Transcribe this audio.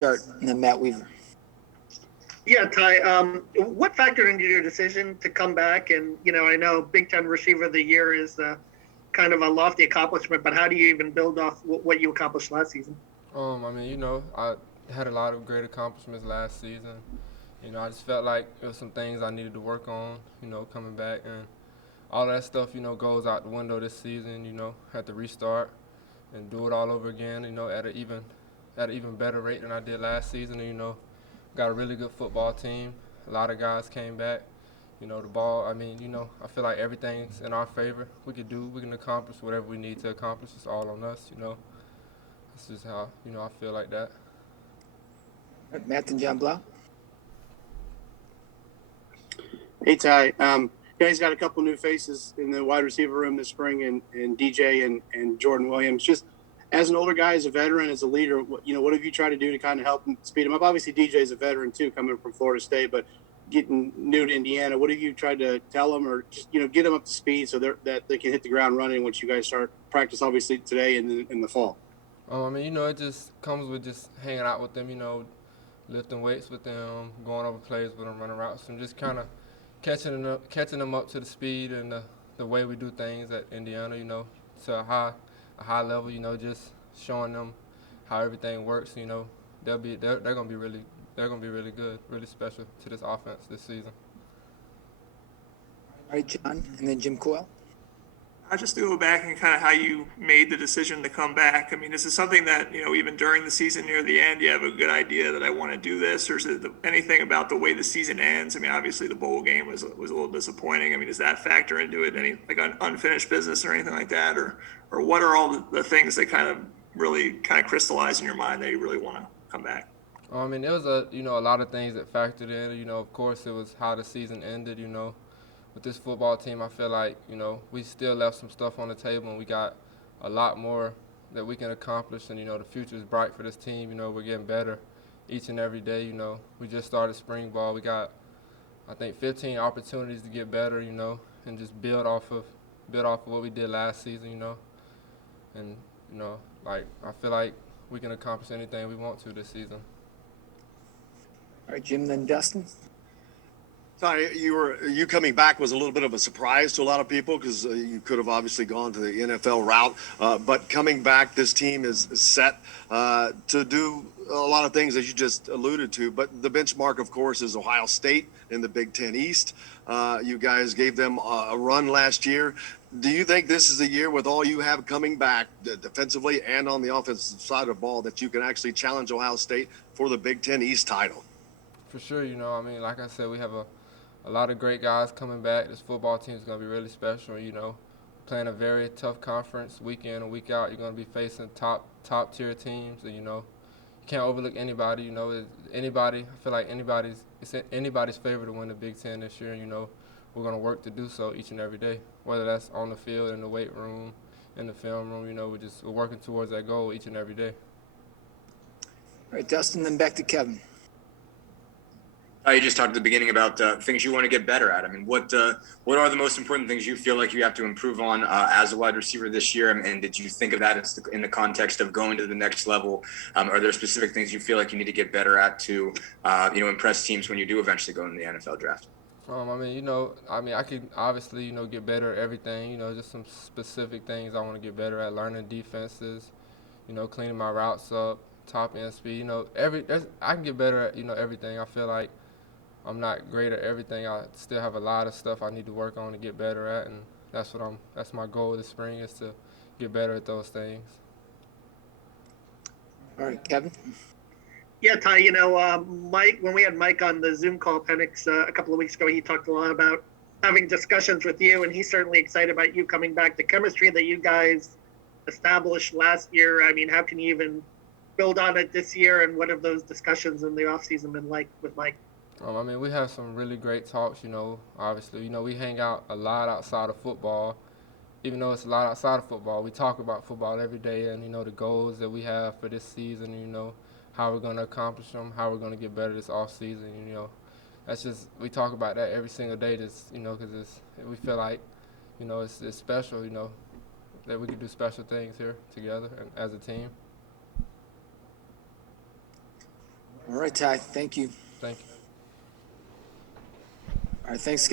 Start, and then Matt Weaver. Yeah, Ty, what factored into your decision to come back? And, I know Big Ten Receiver of the Year is kind of a lofty accomplishment, but how do you even build off what you accomplished last season? I had a lot of great accomplishments last season. I just felt like there was some things I needed to work on, coming back. And all that stuff, goes out the window this season, had to restart and do it all over again, at an even better rate than I did last season. And, got a really good football team. A lot of guys came back. The ball, I feel like everything's in our favor. We can accomplish whatever we need to accomplish. It's all on us. That's just how, I feel like that. Matt and John Blau. Hey, Ty. You guys got a couple new faces in the wide receiver room this spring, and DJ and Jordan Williams. Just as an older guy, as a veteran, as a leader, what have you tried to do to kind of help them speed them up? Obviously, DJ is a veteran too, coming from Florida State, but getting new to Indiana, what have you tried to tell them, or just get them up to speed so that they can hit the ground running once you guys start practice? Obviously today and in the fall. It just comes with just hanging out with them. Lifting weights with them, going over plays with them, running routes, and just kind of catching them up to the speed and the way we do things at Indiana. To a high level. Just showing them how everything works. They're gonna be really good, really special to this offense this season. All right, John, and then Jim Coyle. Just to go back and kind of how you made the decision to come back. I mean, this is something that, even during the season near the end, you have a good idea that I want to do this, or is it anything about the way the season ends? I mean, obviously the bowl game was a little disappointing. I mean, does that factor into it? Any like unfinished business or anything like that? Or what are all the things that kind of really kind of crystallize in your mind that you really want to come back? There was a lot of things that factored in. Of course, it was how the season ended. With this football team, I feel like, we still left some stuff on the table, and we got a lot more that we can accomplish. And, the future is bright for this team. We're getting better each and every day. We just started spring ball. We got, I think, 15 opportunities to get better, and just build off of what we did last season, And, I feel like we can accomplish anything we want to this season. All right, Jim, then Dustin. Ty, you coming back was a little bit of a surprise to a lot of people because you could have obviously gone to the NFL route. But coming back, this team is set to do a lot of things, as you just alluded to. But the benchmark, of course, is Ohio State in the Big Ten East. You guys gave them a run last year. Do you think this is the year, with all you have coming back defensively and on the offensive side of the ball, that you can actually challenge Ohio State for the Big Ten East title? For sure, like I said, we have a lot of great guys coming back. This football team is going to be really special. Playing a very tough conference week in and week out. You're going to be facing top tier teams, and you can't overlook anybody. I feel like it's anybody's favorite to win the Big Ten this year. And, we're going to work to do so each and every day, whether that's on the field, in the weight room, in the film room. We're working towards that goal each and every day. All right, Dustin, then back to Kevin. You just talked at the beginning about things you want to get better at. I mean, what are the most important things you feel like you have to improve on as a wide receiver this year? And did you think of that in the context of going to the next level? Are there specific things you feel like you need to get better at to, impress teams when you do eventually go in the NFL draft? I could obviously, get better at everything. Just some specific things I want to get better at: learning defenses, cleaning my routes up, top end speed. I can get better at everything. I feel like I'm not great at everything. I still have a lot of stuff I need to work on to get better at, and that's my goal this spring, is to get better at those things. All right, Kevin. Yeah, Ty, Mike, when we had Mike on the Zoom call, Penix, a couple of weeks ago, he talked a lot about having discussions with you, and he's certainly excited about you coming back. The chemistry that you guys established last year, how can you even build on it this year, and what have those discussions in the offseason been like with Mike? We have some really great talks, obviously. We hang out a lot outside of football. Even though it's a lot outside of football, we talk about football every day, and, the goals that we have for this season, how we're going to accomplish them, how we're going to get better this off season. That's just, we talk about that every single day, just, because we feel like, it's special, that we can do special things here together and as a team. All right, Ty, thank you. Thank you. All right, thanks, guys.